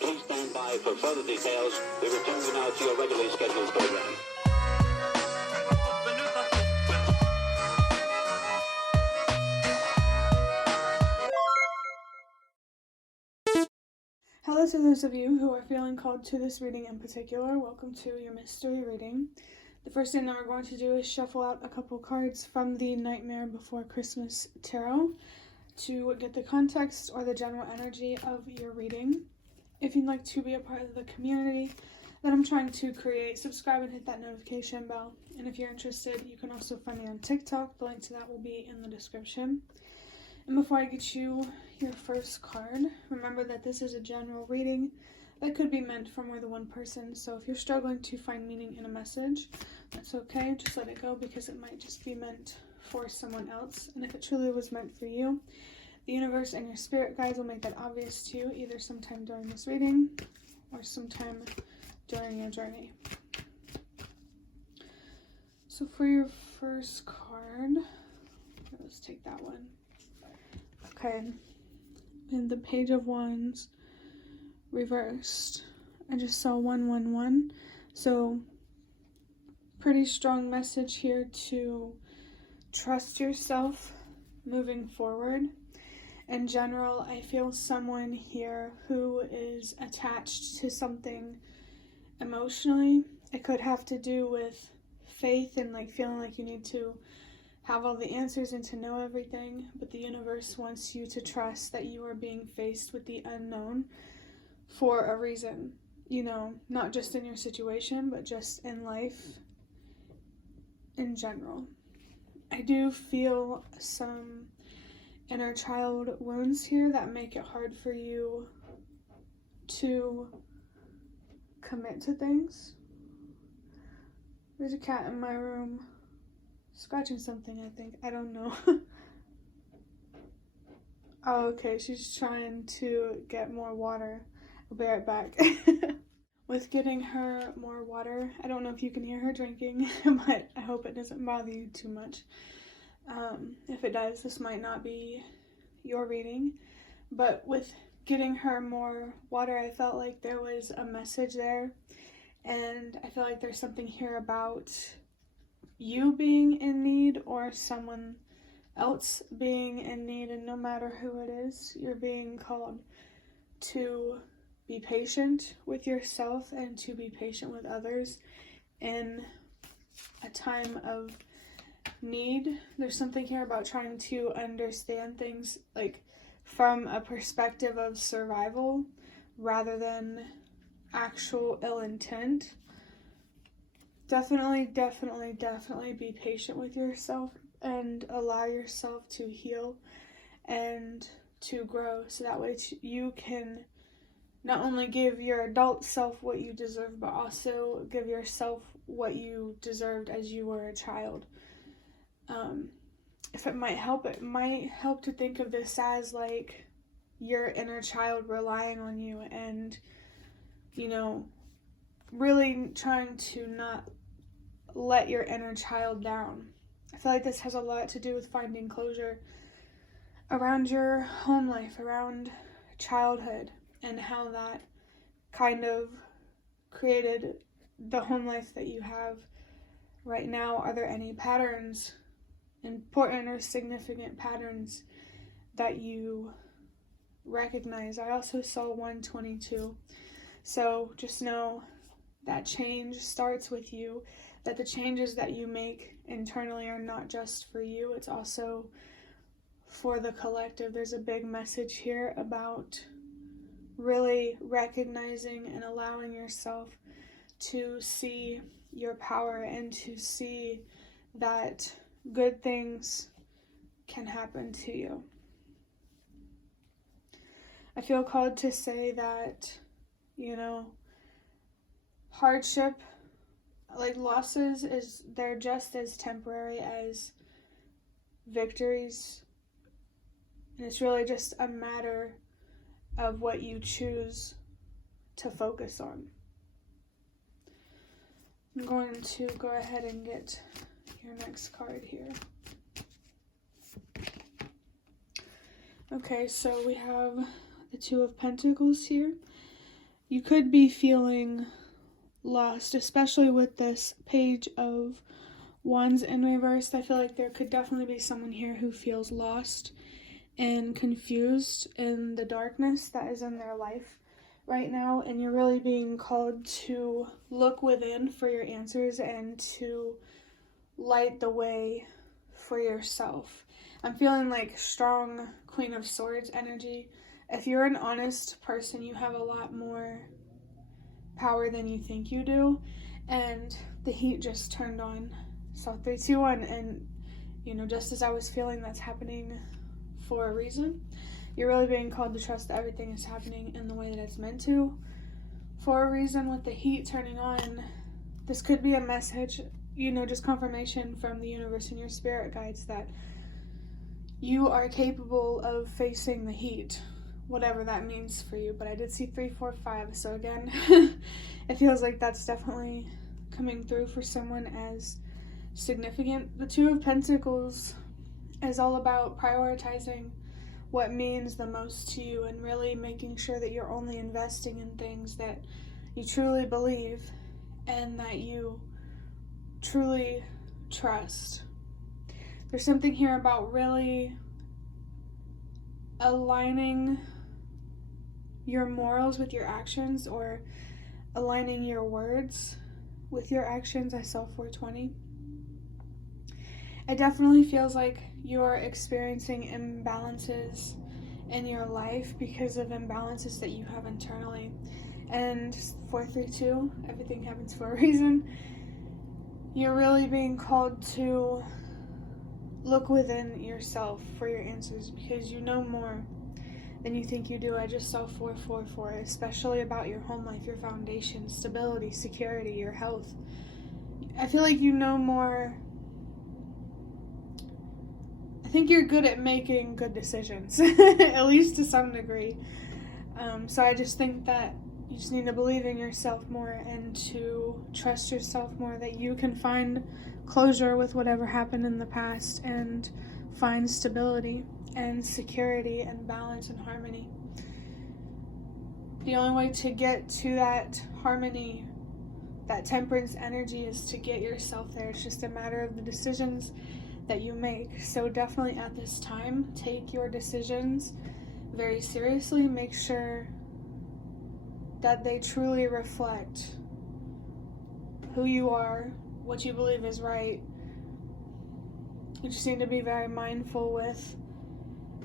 Please stand by for further details. We return you now to your regularly scheduled program. Hello to those of you who are feeling called to this reading in particular. Welcome to your mystery reading. The first thing that we're going to do is shuffle out a couple cards from the Nightmare Before Christmas Tarot to get the context or the general energy of your reading. If you'd like to be a part of the community that I'm trying to create, subscribe and hit that notification bell. And if you're interested, you can also find me on TikTok. The link to that will be in the description. And before I get you your first card, remember that this is a general reading that could be meant for more than one person. So if you're struggling to find meaning in a message, that's okay. Just let it go because it might just be meant for someone else. And if it truly was meant for you, the universe and your spirit guides will make that obvious to you either sometime during this reading or sometime during your journey. So for your first card, let's take that one. Okay, and the Page of Wands reversed. I just saw 111. So pretty strong message here to trust yourself moving forward. In general, I feel someone here who is attached to something emotionally. It could have to do with faith and like feeling like you need to have all the answers and to know everything, but the universe wants you to trust that you are being faced with the unknown for a reason, you know, not just in your situation, but just in life in general. I do feel some inner child wounds here that make it hard for you to commit to things. There's a cat in my room scratching something, I think. I don't know. Oh, okay, she's trying to get more water. I'll be right back. With getting her more water, I don't know if you can hear her drinking, but I hope it doesn't bother you too much. If it does, this might not be your reading, but with getting her more water, I felt like there was a message there, and I feel like there's something here about you being in need or someone else being in need, and no matter who it is, you're being called to be patient with yourself and to be patient with others in a time of need. There's something here about trying to understand things like from a perspective of survival rather than actual ill intent. Definitely be patient with yourself and allow yourself to heal and to grow, so that way you can not only give your adult self what you deserve, but also give yourself what you deserved as you were a child. If it might help to think of this as like your inner child relying on you and, you know, really trying to not let your inner child down. I feel like this has a lot to do with finding closure around your home life, around childhood, and how that kind of created the home life that you have right now. Are there any patterns, important or significant patterns, that you recognize? I also saw 122. So just know that change starts with you, that the changes that you make internally are not just for you, it's also for the collective. There's a big message here about really recognizing and allowing yourself to see your power and to see that good things can happen to you. I feel called to say that, you know, hardship, like losses, they're just as temporary as victories. And it's really just a matter of what you choose to focus on. I'm going to go ahead and get your next card here. Okay, so we have the Two of Pentacles here. you could be feeling lost, especially with this Page of Wands in reverse. I feel like there could definitely be someone here who feels lost and confused in the darkness that is in their life right now, and you're really being called to look within for your answers and to light the way for yourself. I'm feeling like strong Queen of Swords energy. If you're an honest person, you have a lot more power than you think you do, and the heat just turned on. So 3, 2, 1, and just as I was feeling that's happening for a reason, you're really being called to trust that everything is happening in the way that it's meant to for a reason. With the heat turning on, this could be a message, just confirmation from the universe and your spirit guides that you are capable of facing the heat, whatever that means for you. But I did see 3, 4, 5, so again, it feels like that's definitely coming through for someone as significant. The Two of Pentacles is all about prioritizing what means the most to you and really making sure that you're only investing in things that you truly believe and that you truly trust. There's something here about really aligning your morals with your actions, or aligning your words with your actions. I saw 420. It definitely feels like you're experiencing imbalances in your life because of imbalances that you have internally. And 432, everything happens for a reason. You're really being called to look within yourself for your answers because you know more than you think you do. I just saw 444, especially about your home life, your foundation, stability, security, your health. I feel like you know more. I think you're good at making good decisions, at least to some degree. So I just think that you just need to believe in yourself more and to trust yourself more, that you can find closure with whatever happened in the past and find stability and security and balance and harmony. The only way to get to that harmony, that temperance energy, is to get yourself there. It's just a matter of the decisions that you make. So definitely at this time, take your decisions very seriously. Make sure that they truly reflect who you are, what you believe is right. You just need to be very mindful with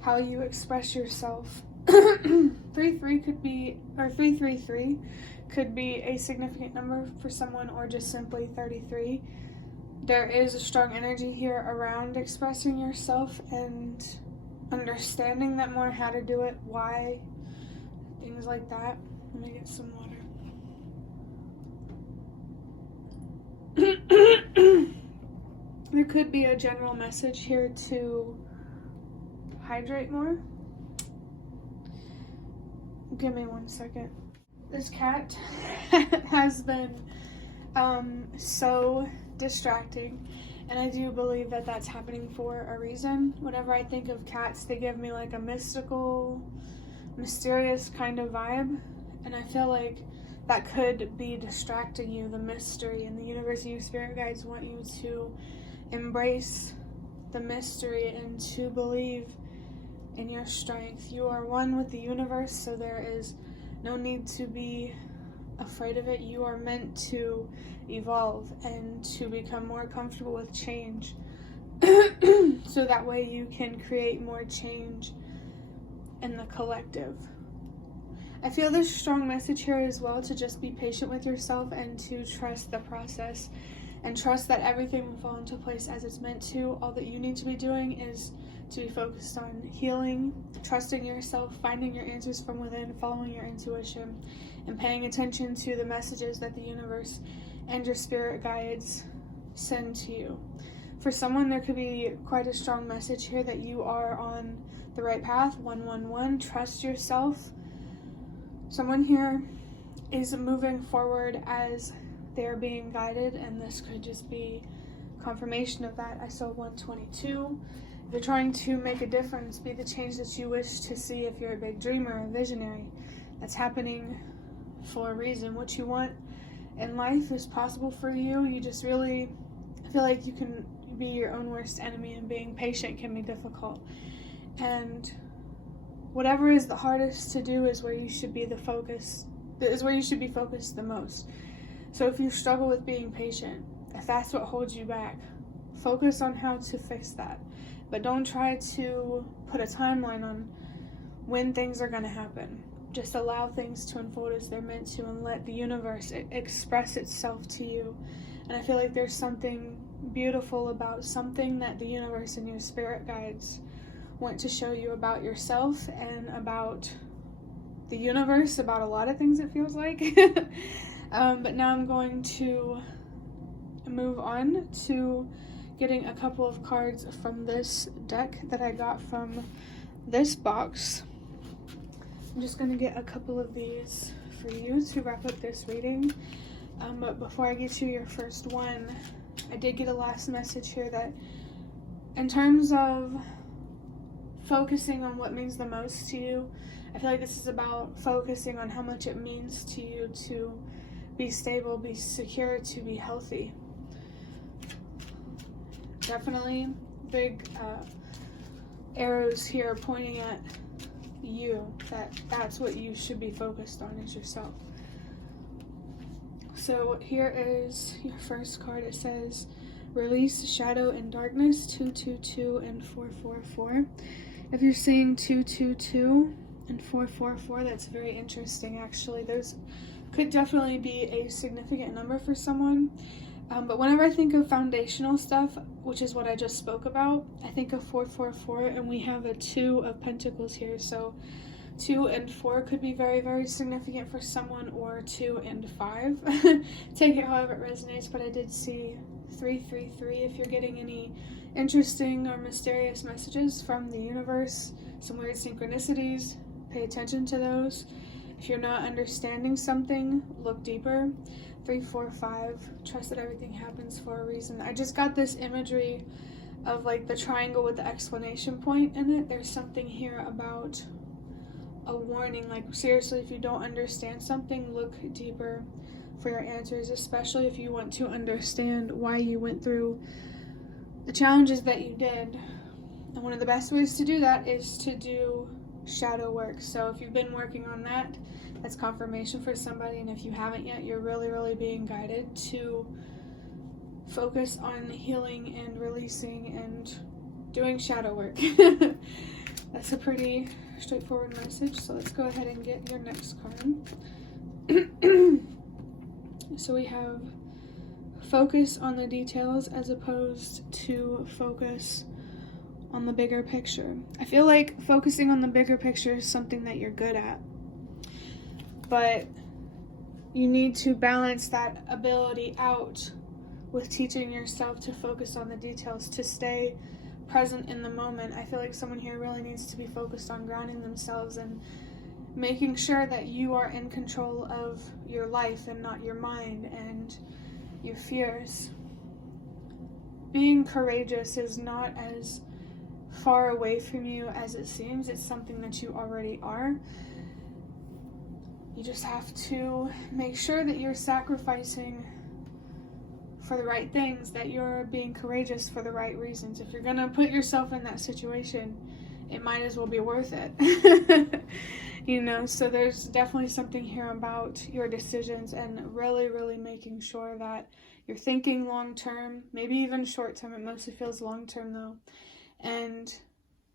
how you express yourself. 333 could be a significant number for someone, or just simply 33. There is a strong energy here around expressing yourself and understanding that more, how to do it, why, things like that. Let me get some water. There could be a general message here to hydrate more. Give me 1 second. This cat has been so distracting, and I do believe that that's happening for a reason. Whenever I think of cats, they give me like a mystical, mysterious kind of vibe, and I feel like that could be distracting you, the mystery, and the universe and your spirit guides want you to embrace the mystery and to believe in your strength. You are one with the universe, so there is no need to be afraid of it. You are meant to evolve and to become more comfortable with change so that way you can create more change in the collective. I feel this strong message here as well to just be patient with yourself and to trust the process and trust that everything will fall into place as it's meant to. All that you need to be doing is to be focused on healing, trusting yourself, finding your answers from within, following your intuition, and paying attention to the messages that the universe and your spirit guides send to you. For someone, there could be quite a strong message here that you are on the right path. 111, trust yourself. Someone here is moving forward as they're being guided, and this could just be confirmation of that. I saw 122. If you're trying to make a difference, be the change that you wish to see. If you're a big dreamer, a visionary, that's happening for a reason. What you want in life is possible for you. You just really feel like you can be your own worst enemy, and being patient can be difficult. And whatever is the hardest to do is where you should be focused the most. So if you struggle with being patient, if that's what holds you back, focus on how to fix that. But don't try to put a timeline on when things are going to happen. Just allow things to unfold as they're meant to, and let the universe express itself to you. And I feel like there's something beautiful about something that the universe and your spirit guides want to show you about yourself and about the universe, about a lot of things, it feels like. But now I'm going to move on to getting a couple of cards from this deck that I got from this box. I'm just going to get a couple of these for you to wrap up this reading. But before I get to your first one, I did get a last message here that in terms of focusing on what means the most to you, I feel like this is about focusing on how much it means to you to be stable, be secure, to be healthy. Definitely big arrows here pointing at you, that's what you should be focused on, is yourself. So here is your first card. It says release shadow and darkness, 222 and 444. If you're seeing 222 and 444, that's very interesting actually. Those could definitely be a significant number for someone. But whenever I think of foundational stuff, which is what I just spoke about, I think of 444, and we have a 2 of Pentacles here. So 2 and 4 could be very, very significant for someone, or 2 and 5. Take it however it resonates, but I did see 333. If you're getting any interesting or mysterious messages from the universe, some weird synchronicities, pay attention to those. If you're not understanding something, look deeper. 345, trust that everything happens for a reason. I just got this imagery of like the triangle with the exclamation point in it. There's something here about a warning, like seriously, if you don't understand something, look deeper for your answers, especially if you want to understand why you went through the challenges that you did. And one of the best ways to do that is to do shadow work. So if you've been working on that, that's confirmation for somebody, and if you haven't yet, you're really, really being guided to focus on healing and releasing and doing shadow work. That's a pretty straightforward message, so let's go ahead and get your next card. So we have focus on the details as opposed to focus on the bigger picture. I feel like focusing on the bigger picture is something that you're good at, but you need to balance that ability out with teaching yourself to focus on the details, to stay present in the moment. I feel like someone here really needs to be focused on grounding themselves and making sure that you are in control of your life and not your mind and your fears. Being courageous is not as far away from you as it seems. It's something that you already are. You just have to make sure that you're sacrificing for the right things, that you're being courageous for the right reasons. If you're gonna put yourself in that situation, it might as well be worth it. You know, so there's definitely something here about your decisions and really, really making sure that you're thinking long term, maybe even short term. It mostly feels long term though. And,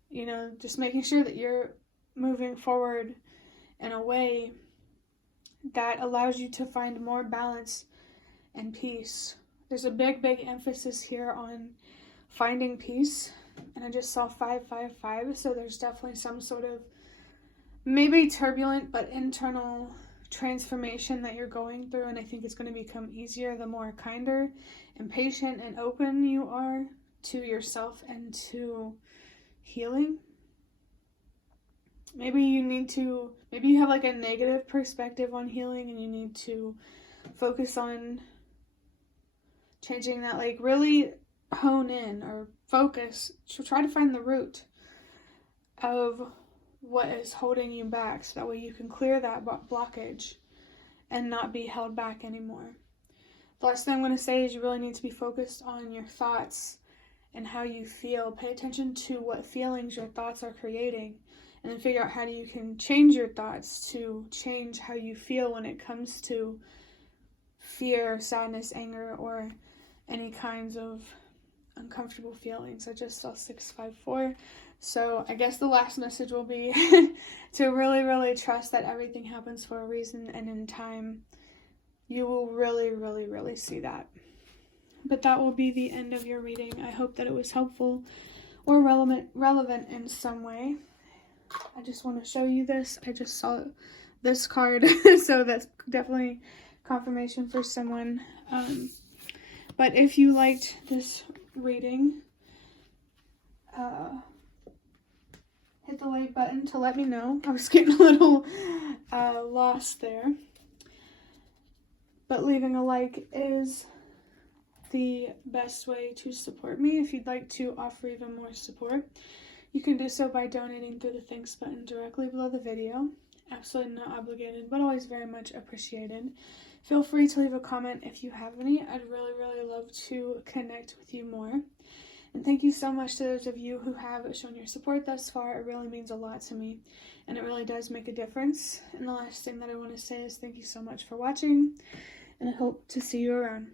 you know, just making sure that you're moving forward in a way that allows you to find more balance and peace. There's a big, big emphasis here on finding peace. And I just saw 555, so there's definitely some sort of maybe turbulent but internal transformation that you're going through. And I think it's going to become easier the more kinder and patient and open you are to yourself and to healing. Maybe you have like a negative perspective on healing, and you need to focus on changing that, like really hone in or focus to try to find the root of what is holding you back, so that way you can clear that blockage and not be held back anymore. The last thing I'm going to say is you really need to be focused on your thoughts and how you feel. Pay attention to what feelings your thoughts are creating, and then figure out how you can change your thoughts to change how you feel when it comes to fear, sadness, anger, or any kinds of uncomfortable feelings. I just saw 654. So I guess the last message will be to really, really trust that everything happens for a reason, and in time you will really, really, really see that. But that will be the end of your reading. I hope that it was helpful or relevant in some way. I just want to show you this. I just saw this card, so that's definitely confirmation for someone. But if you liked this reading, hit the like button to let me know. I was getting a little lost there. But leaving a like is the best way to support me. If you'd like to offer even more support, you can do so by donating through the thanks button directly below the video. Absolutely not obligated, but always very much appreciated. Feel free to leave a comment if you have any. I'd really, really love to connect with you more. And thank you so much to those of you who have shown your support thus far. It really means a lot to me, and it really does make a difference. And the last thing that I want to say is thank you so much for watching, and I hope to see you around.